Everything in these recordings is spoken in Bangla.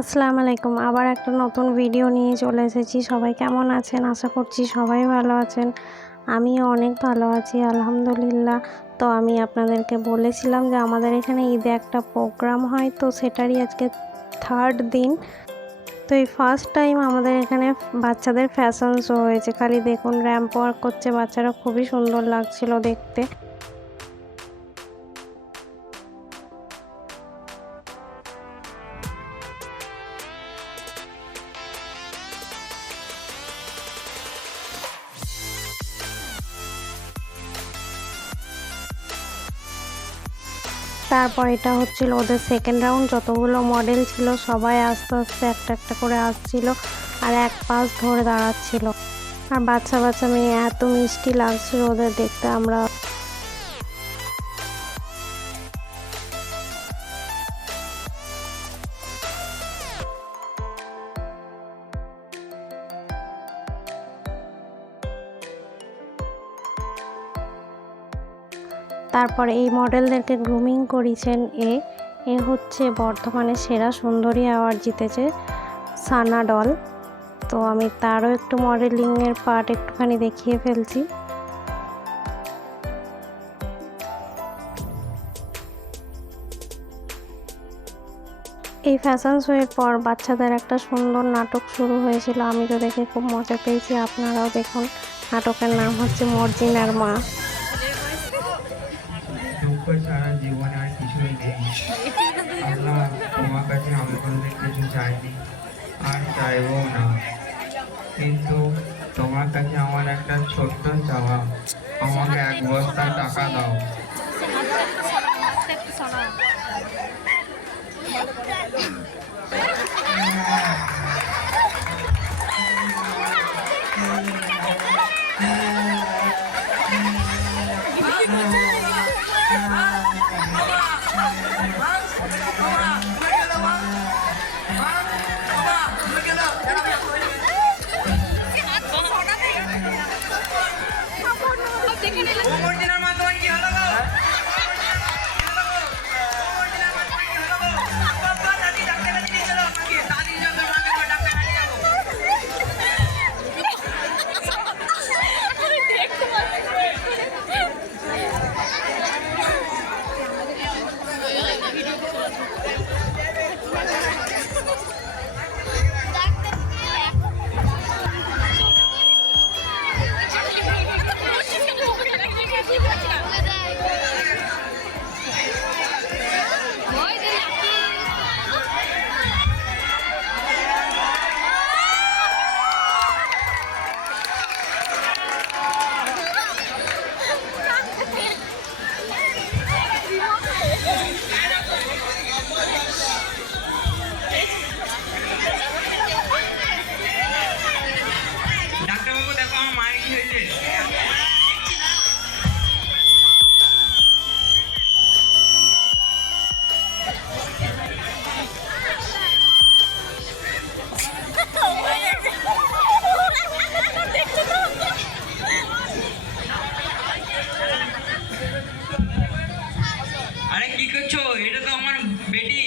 আসসালামু আলাইকুম। আবার একটা নতুন ভিডিও নিয়ে চলে এসেছি। সবাই কেমন আছেন? আশা করছি সবাই ভালো আছেন। আমিও অনেক ভালো আছি আলহামদুলিল্লাহ। তো আমি আপনাদেরকে বলেছিলাম যে আমাদের এখানে ঈদে একটা প্রোগ্রাম হয়, তো সেটারই আজকে থার্ড দিন। তো এই ফার্স্ট টাইম আমাদের এখানে বাচ্চাদের ফ্যাশন শো হয়েছে। খালি দেখুন, র্যাম্প ওয়াক করছে বাচ্চারা, খুবই সুন্দর লাগছিল দেখতে। তারপর এটা হচ্ছিল ওদের সেকেন্ড রাউন্ড। যতগুলো মডেল ছিল সবাই আস্তে আস্তে একটা একটা করে আসছিল আর এক পাশ ধরে দাঁড়াচ্ছিল। আর বাচ্চা বাচ্চা মেয়ে এত মিষ্টি লাগছিল ওদের দেখতে। তারপরে এই মডেলদেরকে গ্রুমিং করিয়েছেন এ হচ্ছে বর্ধমানের সেরা সুন্দরী অ্যাওয়ার্ড জিতেছে, সানা ডল। তো আমি তারও একটু মডেলিংয়ের পার্ট একটুখানি দেখিয়ে ফেলছি। এই ফ্যাশন শোয়ের পর বাচ্চাদের একটা সুন্দর নাটক শুরু হয়েছিল। আমি তো দেখে খুব মজা পেয়েছি, আপনারাও দেখুন। নাটকের নাম হচ্ছে মর্জিনার মা। দুঃখ ছাড়া জীবনে আর কিছুই নেই। আল্লাহ, তোমার কাছে আমি কোনোদিন কিছু চাইনি আর চাইবো না, কিন্তু তোমার কাছে আমার একটা ছোট্ট চাওয়া, আমাকে এক বস্তা টাকা দাও। ডাক্তারবাবু, দেখো আমার মায়ের কি হয়েছে। আরে কি করছো? এটা তো আমার বেটি,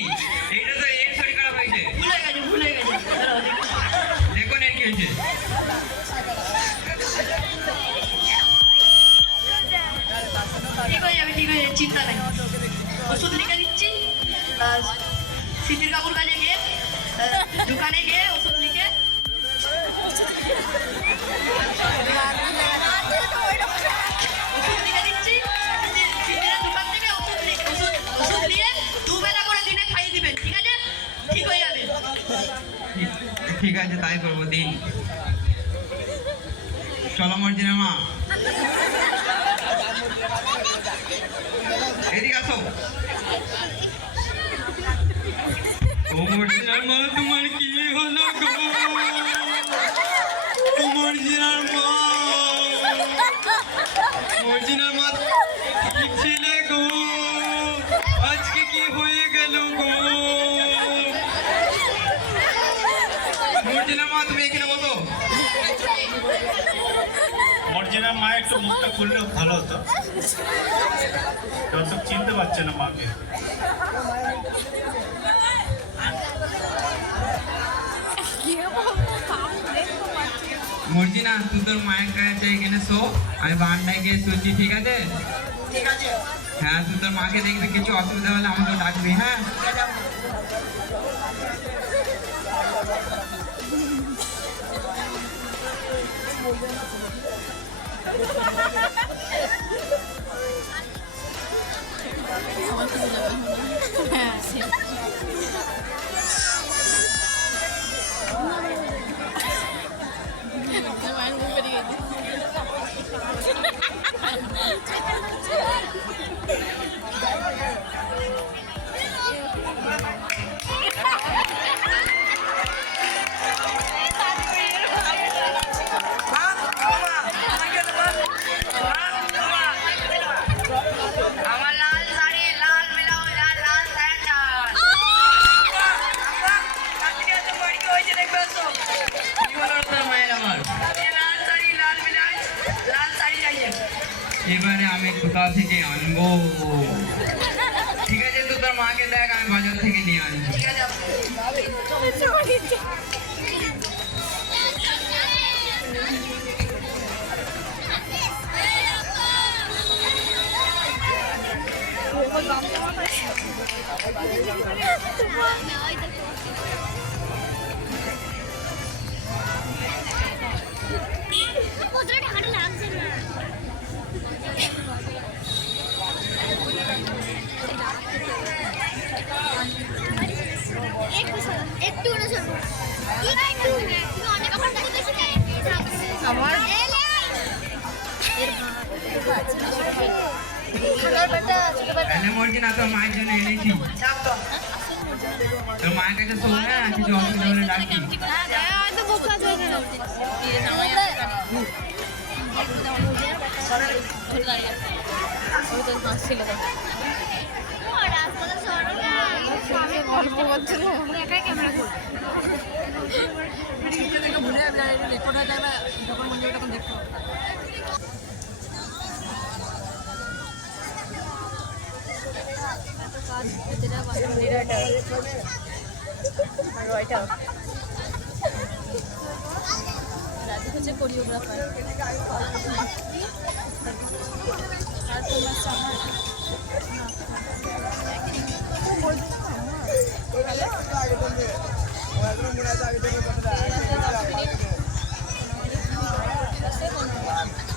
এটা তো এর শরীর খারাপ হয়েছে। ভুলে গেছে দেখুন এর কি হয়েছে। ঠিক হয়ে যাবে, চিন্তা নেই। ওষুধ লিখে দিচ্ছি। সিটির কাকুর কাছে গিয়ে, দোকানে গিয়ে ওষুধ লিখে দিচ্ছি। সিটির দোকান থেকে ওষুধ নিয়ে দুবেলা করে দিনে খাইয়ে দিবেন, ঠিক আছে? ঠিক হয়ে যাবে। ঠিক আছে, তাই করবো। দিন চলো মর্জিনা মা, এদিকে আসো। ও মর্জিনার মা, তোমার কি হলো গো? ও মর্জিনার মা, মর্জিনার মা ঠিক ছিলে গো, আজকে কি হয়ে গেল গো? মর্জিনার মা, তুমি এখানে বসো। মর্জিনার মা একটু মুখটা খুললেও ভালো হতো, দর্শক চিনতে পারছে না মাকে। মর্জিনা তুই তোর মায়ের কাছে এখানে শো, আমি বারান্দায় গিয়ে শুচ্ছি, ঠিক আছে? ঠিক আছে। হ্যাঁ তুই তোর মাকে দেখবি, কিছু অসুবিধা হলে আমাকে ডাকবি, হ্যাঁ? আমার লাল শাড়ি, লাল ব্লাউজ আর লাল প্যান্ট। আজকে এত বাড়িতে হয়েছে দেখবে তো। কি বলো তোর মায়ের আমার? ये लाल साड़ी, लाल ब्लाउज, लाल साड़ी चाहिए। এবারে আমি কোথাও থেকে আনবো। ঠিক আছে তুই তোর মাকে দেখ, আমি বাজার থেকে নিয়ে আনছি। ঠিক আছে একটু ওরা শোনো একটু অনেক আমার আমার এনে মর্জিনা তোর মায়ের জন্য এনেছি। চাপ তো। তোর মায়ের কাছে শোন, হ্যাঁ কিছু অসুবিধা হলে ডাকবি। গল্প করছিল ক্যামেরা হচ্ছে কোরিওগ্রাফার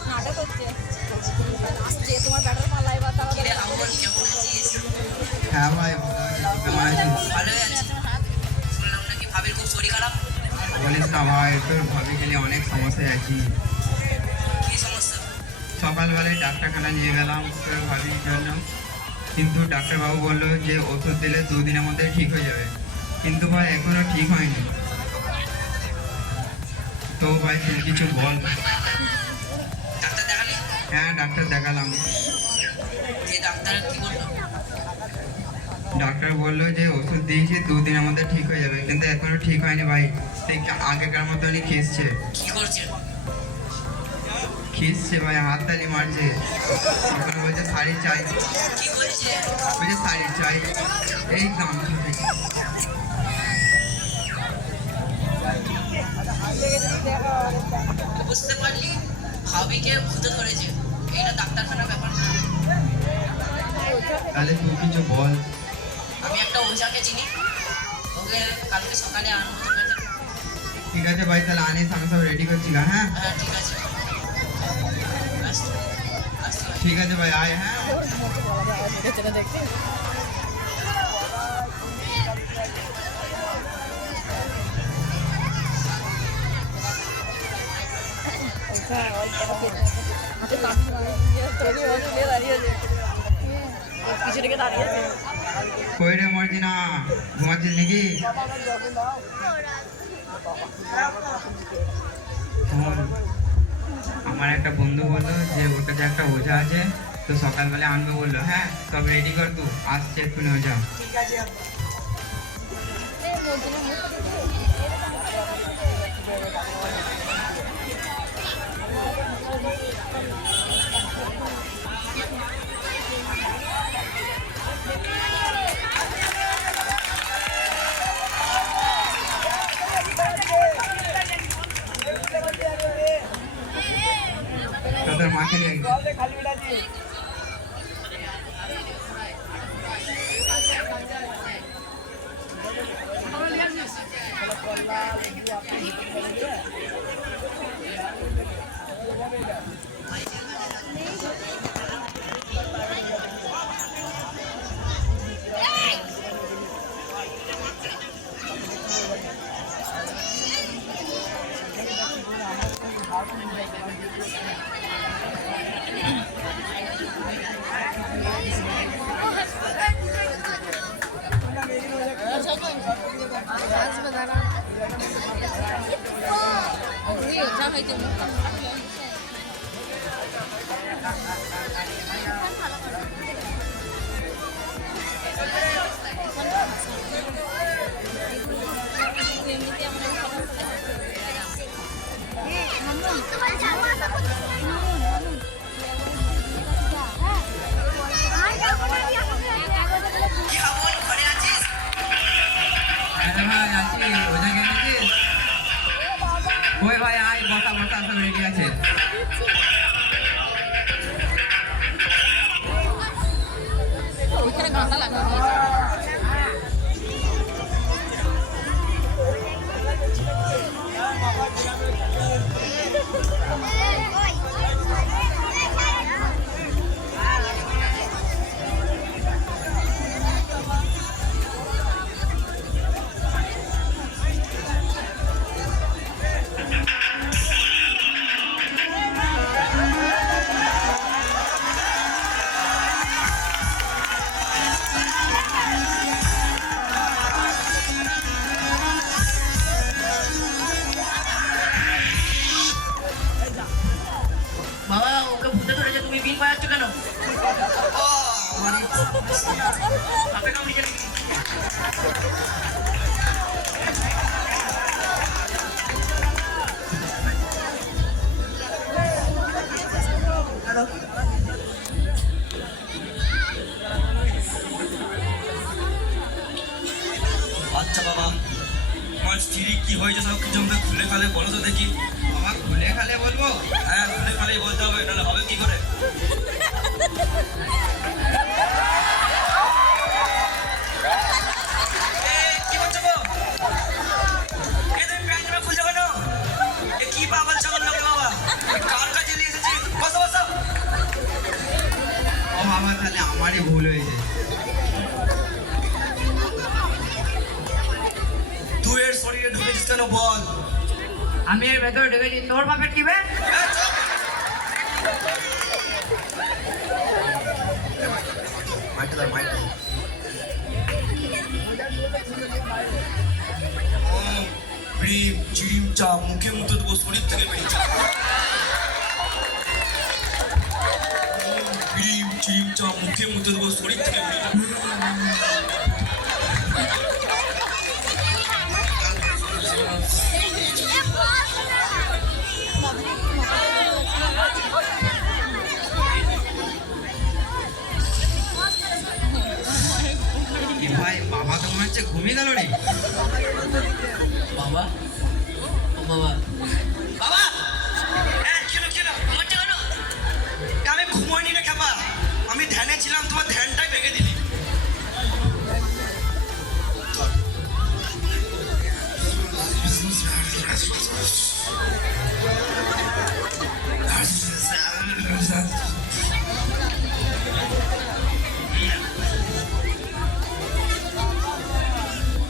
নাটক হচ্ছে আসছে তোমার ব্যাটার পাল্লাই বাতা হ্যাঁ ভাই কেমন আছিস? ভালোই আছি। শুনলাম নাকি ভাবির খুব শরীর খারাপ। বলিস না ভাই, তোর ভাবিকে নিয়ে অনেক সমস্যায় আছি। কি সমস্যা? সকালবেলায় ডাক্তারখানা নিয়ে গেলাম তোর ভাবির জন্য, কিন্তু ডাক্তারবাবু বললো যে ওষুধ দিলে 2 দিনের মধ্যে ঠিক হয়ে যাবে, কিন্তু ভাই এখনো ঠিক হয়নি। তো ভাই তুই কিছু বল। ডাক্তার দেখালি? হ্যাঁ ডাক্তার দেখালাম। যে ডাক্তার কি বললো? ডাক্তার বললো যে ওষুধ দিয়েছি 2 দিনের মধ্যে ঠিক হয়ে যাবে, কিন্তু এখনো ঠিক হয়নি ভাই। সেই আগেকার মতনই খিসছে। কি করছে? খিসছে ভাই, হাততালি মারছে। ওখানে বলছে শাড়ি চাই, কি বলছে? বলছে শাড়ি চাই, এই গামছা থেকে। বুঝতে পারলি? ভাবিকে ভূতে ধরেছে। এটা ডাক্তারখানার ব্যাপার না। তাহলে তুই কিছু বল। আমি একটা ওঝাকে চিনি, ওকে কালকে সকালে আনবো তোর কাছে। ঠিক আছে ভাই, তাহলে আনিস, আমি সব রেডি করছি গা, হ্যাঁ? হ্যাঁ ঠিক আছে। আসতে আসতে ঠিক আছে ভাই, আয়, হ্যাঁ? কই রে মর্জিনা, ঘুমাচ্ছিস নাকি? শোন, আমার একটা বন্ধু বললো যে ওর কাছে একটা ওঝা আছে, তো সকালবেলা আনবে বললো। হ্যাঁ সব রেডি কর, তুই আসছে এক্ষুনি ওঝা। খালি ওই ভাই আয় বসা বসা সব রেডি আছে। ওইখানে গাঁদা লাগানো বাবা ওকে ভূতে ধরেছে, তুমি বিল পাচ্ছ কেন? সাপে কামড়িয়েছে নাকি? আচ্ছা বাবা, তোমার স্ত্রী কি হয়েছে সব কিছু আমাকে খুলে খালে বলো তো দেখি। বাবা খুলে খালে বলবো? হ্যাঁ, খুলে খালেই বলতে হবে, নাহলে হবে কি করে? কি বলছো গো? তুমি প্যান্ট জামা খুলছো কেন? কি পাগল ছাগল লোক বাবা, কার কাছে নিয়ে এসেছি? বসো বসো। ও বাবা তাহলে আমারই ভুল হয়েছে। তুই এর শরীরে ঢুকেছিস কেন বল? আমি এর ভেতরে ঢুকেছি, তোর বাপের কি বে? মাইকটা দাও, মাইকটা দাও। প্রেম চিড়িম চা মুখে মুখে দেবো, শরীর থেকে বেরিয়ে চা। প্রেম চিড়িম চা মুখে মুখে দেবো, শরীর থেকে বেরিয়ে চা। কি ভাই বাবা তো মনে হচ্ছে ঘুমিয়ে গেল রে। বাবা, ও বাবা, বাবা, কেন কেন ঘুমাচ্ছে কেন? আমি ঘুমোইনি রে খাবা, আমি ধ্যানে ছিলাম, তোমার ধ্যানটাই ভেঙে দিলি।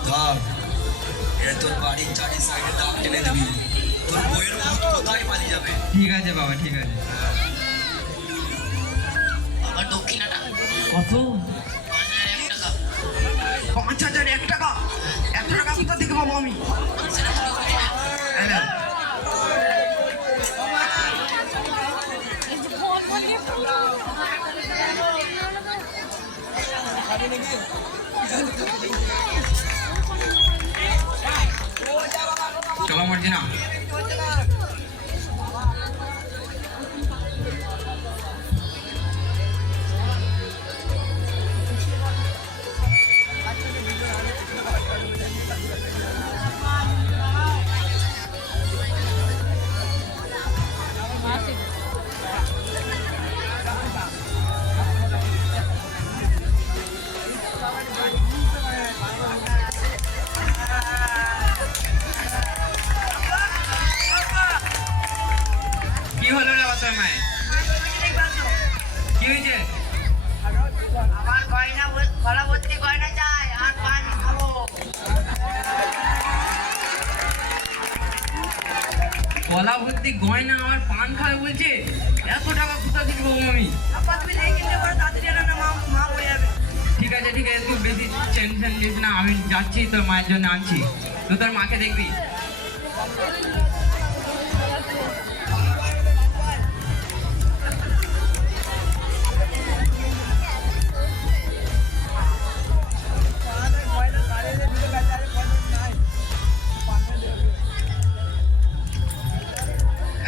ধর, এ তোর বাড়ির চারি সাইডে দাগ টেনে দিবি, তোর বইয়ের ভূত কোথায় পালিয়ে যাবে। ঠিক আছে বাবা, ঠিক আছে। আবার দক্ষিণাটা কত? 5,001 টাকা। 5,001 টাকা? এত টাকা কোথা থেকে পাবো আমি? সেটা তুমি বুঝি না। এই নাও। চলো মর্জিনা। কি হলো রে বাচ্চার মায়ের? কি হয়েছে? আমার গয়না গলা ভর্তি গয়না চাই আর পান খাবো। গলা ভর্তি গয়না আমার পান খাবে বলছে? এত টাকা কোথা থেকে পাবো আমি? আপা তুমি নেই কিনতে পারো, তাড়াতাড়ি আনো না, মা হয়ে যাবে। ঠিক আছে তুই বেশি টেনশন নিস না, আমি যাচ্ছি তোর মায়ের জন্য আনছি। তুই তোর মাকে দেখবি।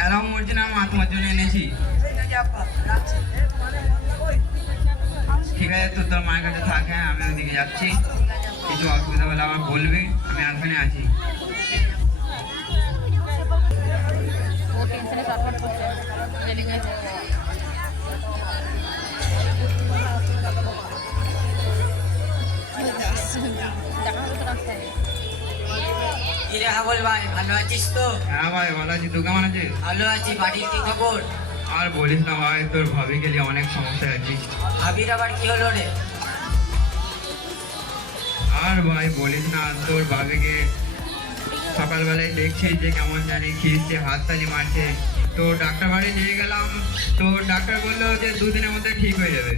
এরকম বলছি না, মা তোমার জন্য এনেছি। ঠিক আছে তুই তোর মায়ের কাছে থাক, হ্যাঁ আমি ওদিকে যাচ্ছি। কিছু অসুবিধা হলে আমার বলবি, আমি ওখানে আছি। ও টেনশনে ছটফট করছে রেডি হয়ে যায়। দেখা হলো তো রাস্তায়। কিরে হাবল ভাই, ভালো আছিস তো? হ্যাঁ ভাই ভালো আছি, তুই কেমন আছিস? ভালো আছি। বাড়ির কি খবর? আর বলিস না ভাই, তোর ভাবি গেলে অনেক সমস্যা আছি। ভাবির আবার কি হলো রে? আর ভাই বলিস না, তোর ভাবিকে সকালবেলায় দেখছি যে কেমন জানি খিস্তে হাততালি মারছে। তো ডাক্তার বাড়ি নিয়ে গেলাম, তো ডাক্তার বললো যে 2 দিনের মধ্যে ঠিক হয়ে যাবে।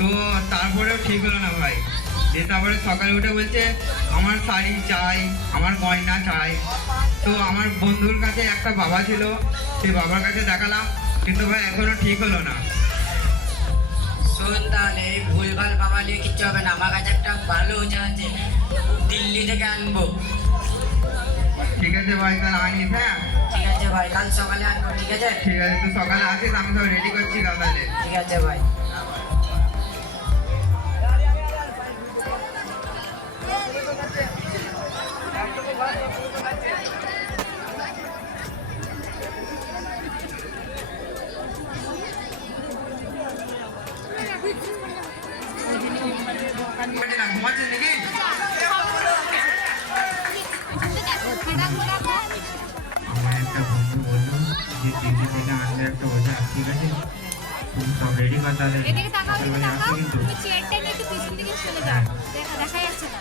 তো তারপরেও ঠিক হলো না ভাই। যে তারপরে সকালে উঠে বলছে আমার শাড়ি চাই, আমার গয়না চাই। তো আমার বন্ধুর কাছে একটা বাবা ছিল, সেই বাবার কাছে দেখালাম, কিন্তু ভাই এখনো ঠিক হলো না। শোন তাহলে, এই ভুলভাল বাবা নিয়ে কিচ্ছু হবে না। আমার কাছে একটা ভালো ওঝা আছে, দিল্লি থেকে আনবো। ঠিক আছে ভাই, তাহলে আনিস। হ্যাঁ ঠিক আছে ভাই, কাল সকালে আনবো। ঠিক আছে? ঠিক আছে, তুই সকালে আসিস, আমি সব রেডি করছি তাহলে। ঠিক আছে ভাই। ঘুমাচ্ছিস নাকি? আমার একটা বন্ধু বললো যে দিল্লি থেকে আনবে একটা ওঝা। ঠিক আছে, তুমি সব রেডি কর তাহলে। এদিকে তাকাও, এদিকে সকালবেলা তাকাও। আসবে কিন্তু। তুমি চেয়ারটা নিয়ে একটু পিছন দিকে চলে যাও। দেখা যাচ্ছে না।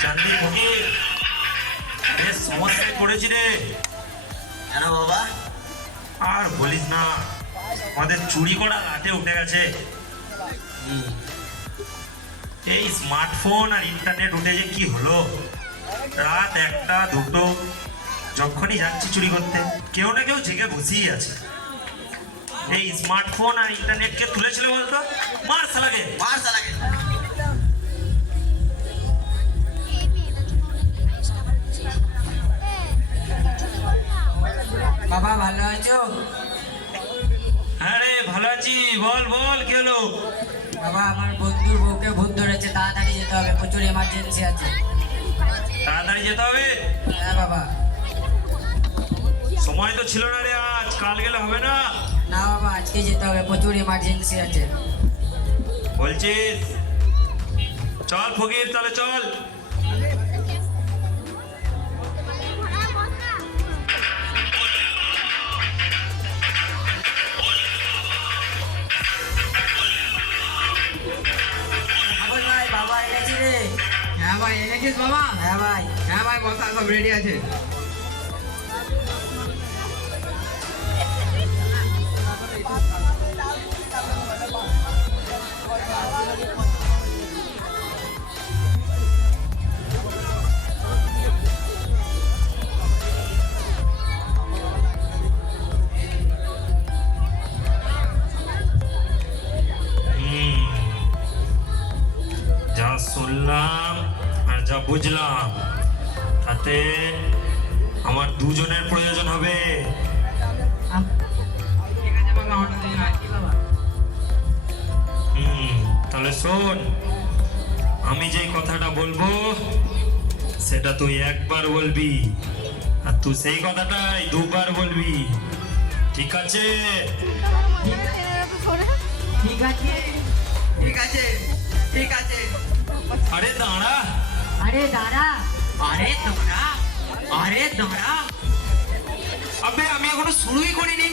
চাঁদনি ফকির, বেশ সমস্যায় পড়েছি রে। কেন বাবা? আর বলিস না, আমাদের চুরি করা রাতে উঠে গেছে। এই স্মার্টফোন আর ইন্টারনেট উঠে যে কি হলো, রাত 1টা 2টো যখনই যাচ্ছি চুরি করতে, কেউ না কেউ জেগে বসেই আছে। এই স্মার্টফোন আর ইন্টারনেটকে তুলেছিল বলতো, মার শালাকে। মার শালাকে। বাবা ভালো আছো? হ্যাঁ রে ভালো আছি, বল বল কি হলো? বাবা আমার বন্ধুর বউকে ভূত ধরেছে, তাড়াতাড়ি যেতে হবে, প্রচুর এমার্জেন্সি আছে। তাড়াতাড়ি যেতে হবে? হ্যাঁ বাবা। সময় তো ছিল না রে, আজ কাল গেলে হবে না? না বাবা, আজকে যেতে হবে, প্রচুর এমার্জেন্সি আছে। বলছিস? চল ফকির, তাহলে চল। হাবল ভাই, বাবা এনেছি রে। হ্যাঁ ভাই, এনেছিস বাবা? হ্যাঁ ভাই। হ্যাঁ ভাই, বসা, সব রেডি আছে। যা শুনলাম বুঝলাম, তাতে আমার দুজনের প্রয়োজন হবে। ঠিক আছে বাবা, আমরা দুজন আছি বাবা। তাহলে শোন, আমি যেই কথাটা বলবো সেটা তুই একবার বলবি, আর তুই সেই কথাটাই দুবার বলবি, ঠিক আছে? ঠিক আছে, ঠিক আছে, ঠিক আছে। আরে দাঁড়া, আরে দাঁড়া, আরে দাঁড়া, আরে দাঁড়া। আবে আমি এখনো শুরুই করিনি।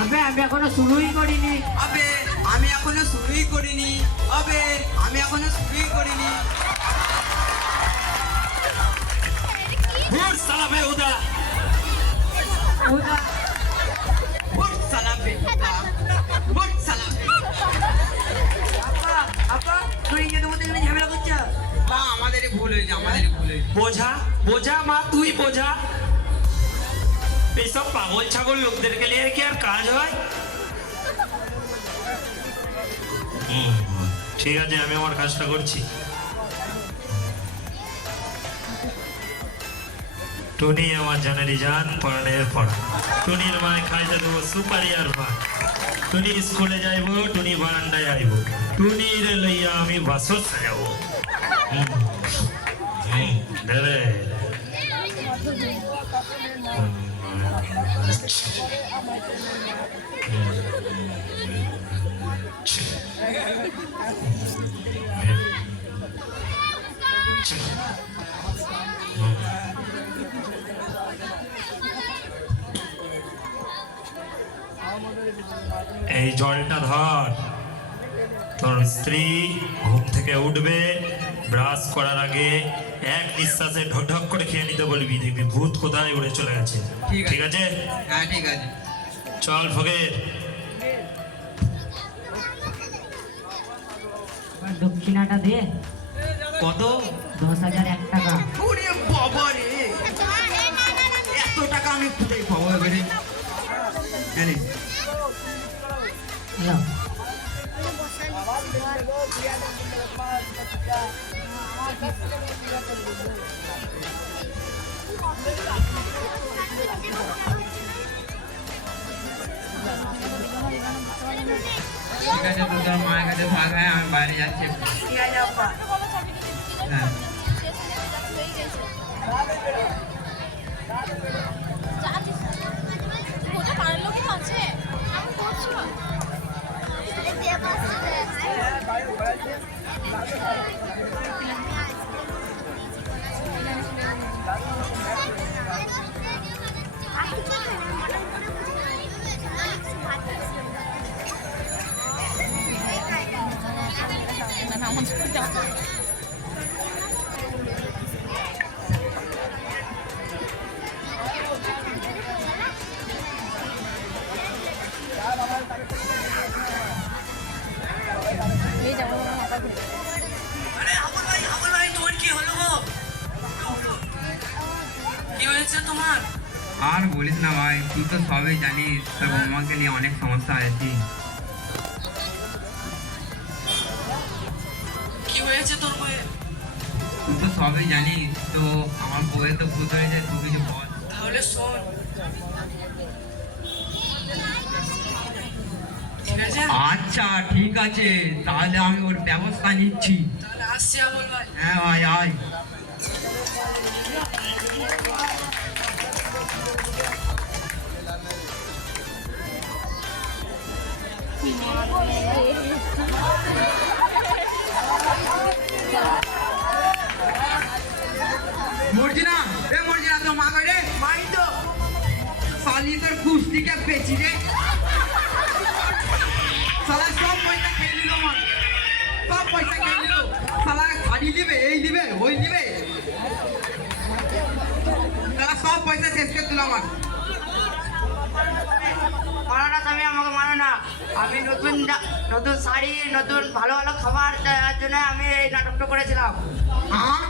আবে আমি এখনো শুরুই করিনি। আবে আমি এখনো শুরুই করিনি। আবে আমি এখনো শুরুই করিনি। ভুর সালা বেহুদা। হুদা, হুট সালা বেহুদা, হুট সালা বেহুদা। আপা, আপা, তুই ইংরেজির মধ্যে এখানে ঝামেলা করছিস? বা আমাদেরই ভুল হয়েছে, আমাদেরই ভুল হয়েছে। বোঝা বোঝা মা, তুই বোঝা। এইসব পাগল ছাগল লোকদেরকে নিয়ে কি আর কাজ হয়? ঠিক আছে, আমি আমার কাজটা করছি। টুনি আমার জানেরই জান, পড়ানের পড়া। টুনির মায় খাইতে দেবো সুপারি আর ভাত। টুনি স্কুলে যাইব, টুনি বারান্দায় আইব, টুনির লইয়া আমি বাসর সাজাবো। দে এই জলটা ধর, তোর স্ত্রী ঘুম থেকে উঠবে, ব্রাশ করার আগে এক নিঃশ্বাসে ঢক ঢক করে খেয়ে নিতে বলবি, দেখবি ভূত কোথায় উড়ে চলে গেছে। ঠিক আছে? হ্যাঁ ঠিক আছে। চল ফকির। দক্ষিণাটা দে। কত? 10,001 টাকা। ওরে বাবা রে, এত টাকা আমি কোথায় পাবো এবারে? জানি হ্যালো, ঠিক আছে, তো তোর মায়ের কাছে ভাগ হয়, আমি বাইরে যাচ্ছি। ঠিক আছে আপা। হ্যাঁ পাড়ার লোকই তো আছে আমি করছিলাম এই যাবো আরে আমল ভাই তোমার কি হলো গো? কি হয়েছে তোমার? আর বলিস না ভাই, তুই তো সবই জানিস, তোর বৌমাকে নিয়ে অনেক সমস্যা আছে। কি হয়েছে তোর বউয়ের? তুই তো সবই জানিস, তো আমার বউয়ের তো ভূত হয়ে যায়, তুই কিছু বল। তাহলে শোন, ঠিক আছে? আচ্ছা ঠিক আছে, তাহলে আমি ওর ব্যবস্থা নিচ্ছি। তাহলে আসছি আমল ভাই। হ্যাঁ ভাই আয়। মর্জিনা, এ মর্জিনা, তো মা কই রে? মাই তো সালি তোর কুস্তিকে পেছি রে। সালা সব পয়সা খেয়ে নিল আমার, সব পয়সা খেয়ে নিল। সালা গাড়ি নিবে, এই নিবে, ওই নিবে, সালা সব পয়সা শেষ করে দিল আমার। মানো না তুমি আমাকে, মানো না। আমি নতুন শাড়ি, নতুন ভালো ভালো খাবার দেওয়ার জন্য আমি এই নাটকটা করেছিলাম। হ্যাঁ?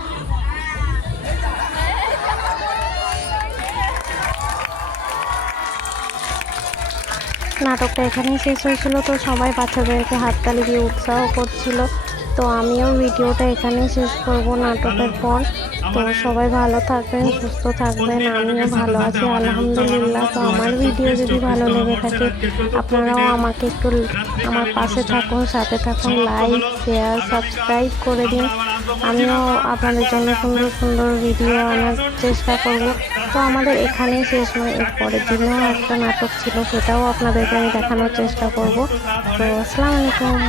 নাটকটা এখানেই শেষ হয়েছিল। তো সবাই বাচ্চাদেরকে হাততালি দিয়ে উৎসাহ করছিল। তো আমিও ভিডিওটা এখানেই শেষ করব নাটকের পর। তো সবাই ভালো থাকবেন, সুস্থ থাকবেন, আমিও ভালো আছি আলহামদুলিল্লাহ। তো আমার ভিডিও যদি ভালো লেগে থাকে আপনারাও আমাকে একটু আমার পাশে থাকুন, সাথে থাকুন, লাইক শেয়ার সাবস্ক্রাইব করে দিন। আমিও আপনাদের জন্য সুন্দর সুন্দর ভিডিও আনার চেষ্টা করব। তো আমাদের এখানেই শেষ নয়, এর পরের দিনেও একটা নাটক ছিল, সেটাও আপনাদেরকে আমি দেখানোর চেষ্টা করব। তো আসসালামু আলাইকুম।